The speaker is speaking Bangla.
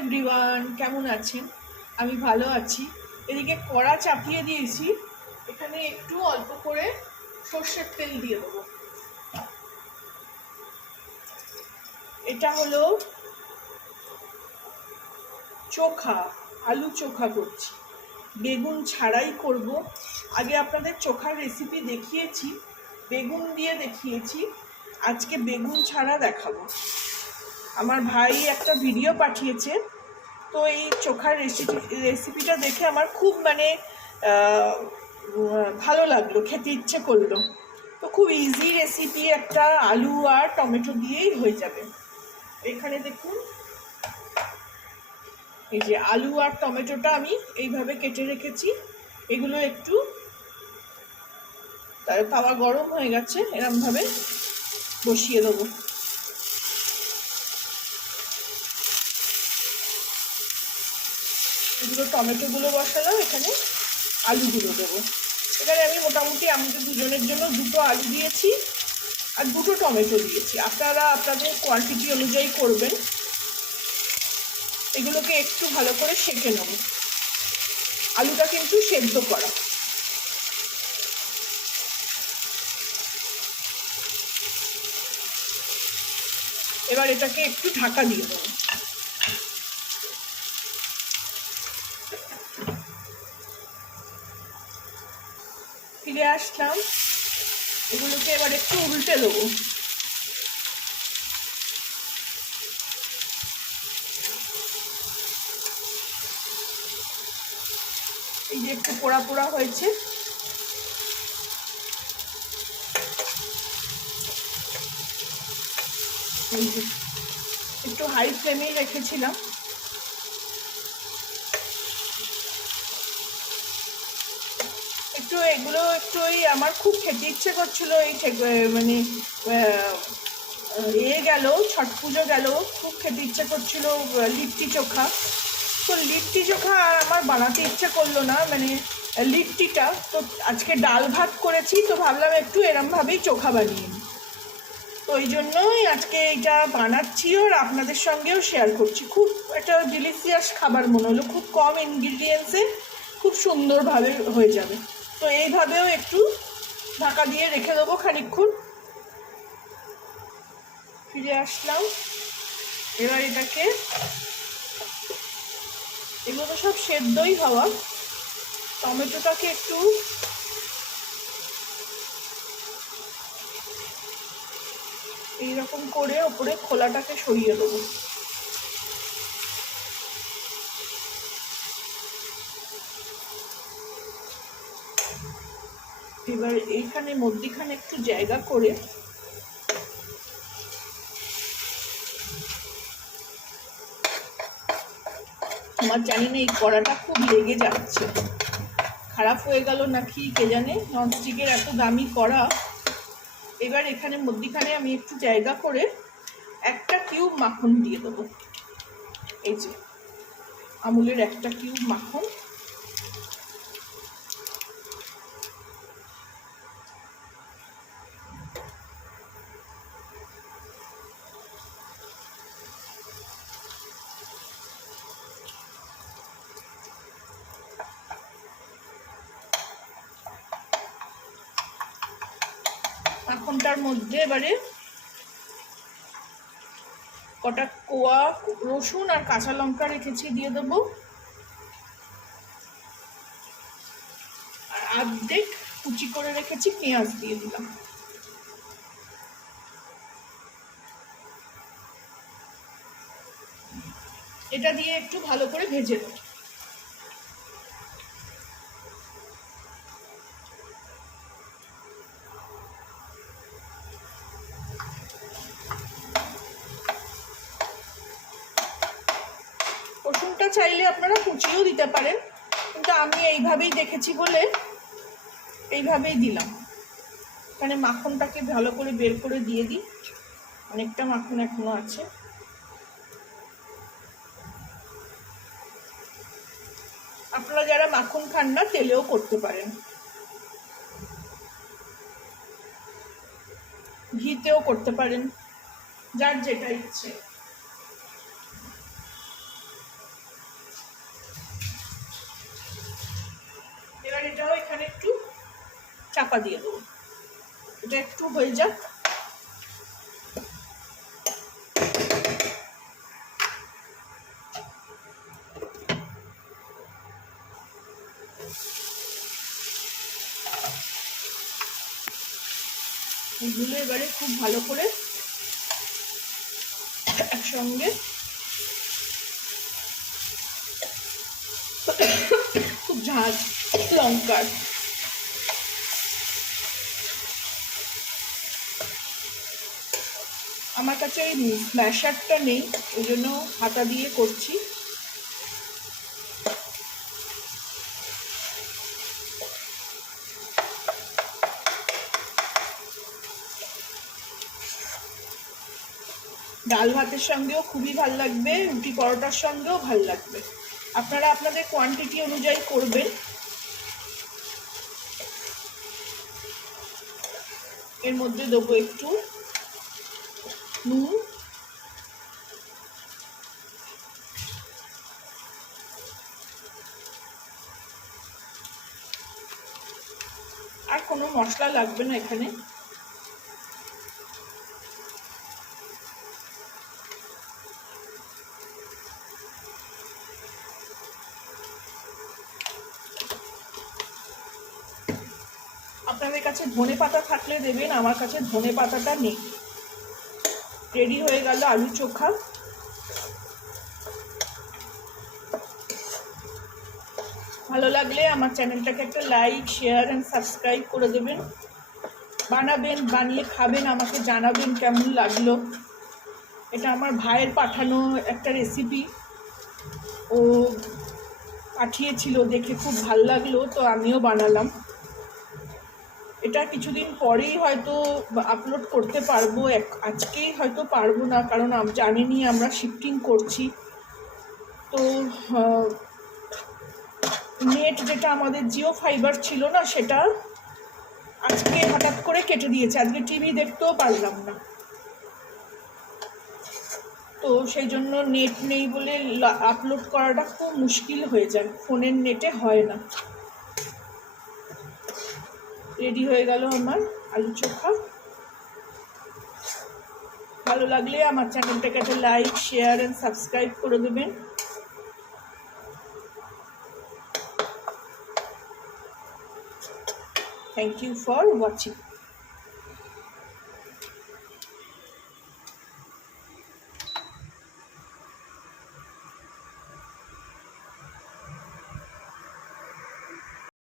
এভরিওয়ান, কেমন আছেন? আমি ভালো আছি। এদিকে কড়া চাপিয়ে দিয়েছি, এখানে একটু অল্প করে সর্ষের তেল দিয়ে দেবো। এটা হলো চোখা, আলু চোখা করছি, বেগুন ছাড়াই করব। আগে আপনাদের চোখার রেসিপি দেখিয়েছি, বেগুন দিয়ে দেখিয়েছি, আজকে বেগুন ছাড়া দেখাবো। আমার ভাই একটা ভিডিও পাঠিয়েছে, তো এই চোখার রেসিপিটা দেখে আমার খুব ভালো লাগলো, খেতে ইচ্ছে করলো। তো খুব ইজি রেসিপি, একটা আলু আর টমেটো দিয়েই হয়ে যাবে। এখানে দেখুন, এই যে আলু আর টমেটোটা আমি এইভাবে কেটে রেখেছি। এগুলো একটু তাওয়া গরম হয়ে গেছে, এরমভাবে বসিয়ে দেবো। এগুলো টমেটোগুলো বসালাম, এখানে আলুগুলো দেবো। এখানে আমি মোটামুটি আমাদের দুজনের জন্য 2টো আলু দিয়েছি আর 2টো টমেটো দিয়েছি। আপনারা আপনাদের কোয়ান্টিটি অনুযায়ী করবেন। এগুলোকে একটু ভালো করে সেঁকে নেব। আলুটা কিন্তু সেদ্ধ করা। এবার এটাকে একটু ঢাকা দিয়ে দেবো। ফিরে আসলাম, এগুলোকে এবার একটু উল্টে দেবো। এই যে একটু পোড়া পোড়া হয়েছে, একটু হাই ফ্লেমে রেখেছিলাম। এগুলো একটু আমার খুব খেতে ইচ্ছে করছিল। মানে গেল, ছট পুজো গেল, খুব খেতে ইচ্ছে করছিল লিট্টি চোখা। তো লিট্টি চোখা আর আমার বানাতে ইচ্ছে করলো না, মানে লিট্টিটা। তো আজকে ডাল ভাত করেছি, তো ভাবলাম একটু এরমভাবেই চোখা বানিয়ে নিই। তো ওই জন্যই আজকে এটা বানাচ্ছি আর আপনাদের সঙ্গেও শেয়ার করছি। খুব একটা ডিলিশিয়াস খাবার মনে হলো, খুব কম ইনগ্রিডিয়েন্টসে খুব সুন্দরভাবে হয়ে যাবে। তো এইভাবেও একটু ঢাকা দিয়ে রেখে দেবো খানিকক্ষণ। ফিরে আসলাম, এবার এটাকে, এগুলো তো সব সেদ্ধই হওয়া। টমেটোটাকে একটু এইরকম করে ওপরে খোলাটাকে সরিয়ে দেবো। এবার এইখানে মধ্যিখানে একটু জায়গা করে আমার জানি না, এই কড়াটা খুব লেগে যাচ্ছে, খারাপ হয়ে গেল নাকি কে জানে, ননস্টিকের এত দামি কড়া। এবার এখানে মধ্যিখানে আমি একটু জায়গা করে একটা কিউব মাখন দিয়ে দেবো। এই যে আমুলের একটা কিউব মাখন। মাখনটার মধ্যে এবারে কটা কোয়া রসুন আর কাঁচা লঙ্কা রেখেছি, দিয়ে দেবো। আর অর্ধেক কুচি করে রেখেছি পেঁয়াজ দিয়ে দিলাম। এটা দিয়ে একটু ভালো করে ভেজে নেব। রসুনটা চাইলে আপনারা কুচিও দিতে পারেন, কিন্তু আমি এইভাবেই দেখেছি বলে এইভাবেই দিলাম। এখানে মাখনটাকে ভালো করে বের করে দিয়ে দিই, অনেকটা মাখন এখনো আছে। আপনারা যারা মাখন খান না, তেলেও করতে পারেন, ঘিতেও করতে পারেন, যার যেটা ইচ্ছে। চাপা দিয়ে দেবো। এটা একটু হয়ে যাক। এগুলো এবারে খুব ভালো করে একসঙ্গে খুব ঝাঁজ লঙ্কার আমার কাছে এই ম্যাশারটা নেই, ওই জন্য হাতা দিয়ে করছি। ডাল ভাতের সঙ্গেও খুবই ভাল লাগবে, রুটি পরোটার সঙ্গেও ভাল লাগবে। আপনারা আপনাদের কোয়ান্টিটি অনুযায়ী করবেন। এর মধ্যে দেবো একটু নুন, আর কোনো মশলা লাগবে না এখানে। আপনাদের কাছে ধনে পাতা থাকলে দেবেন, আমার কাছে ধনে পাতাটা নেই। রেডি হয়ে গেল আলু চোখা। ভালো লাগলে আমার চ্যানেলটাকে একটা লাইক, শেয়ার অ্যান্ড সাবস্ক্রাইব করে দেবেন। বানাবেন, বানিয়ে খাবেন, আমাকে জানাবেন কেমন লাগলো। এটা আমার ভাইয়ের পাঠানো একটা রেসিপি, ও পাঠিয়েছিল, দেখে খুব ভাল লাগলো, তো আমিও বানালাম। এটা কিছুদিন পরেই হয়তো আপলোড করতে পারবো, আজকেই হয়তো পারবো না, কারণ জানেনি আমরা শিফটিং করছি। তো নেট যেটা আমাদের জিও ফাইবার ছিল না, সেটা আজকে হঠাৎ করে কেটে দিয়েছে। আজকে টিভি দেখতেও পারলাম না, তো সেই জন্য নেট নেই বলে আপলোড করাটা খুব মুশকিল হয়ে যায়, ফোনের নেটে হয় না। রেডি হয়ে গেল আমার আলু চোখা। ভালো লাগলে আমার চ্যানেলটাকে একটা লাইক, শেয়ার অ্যান্ড সাবস্ক্রাইব করে দেবেন। Thank you for watching.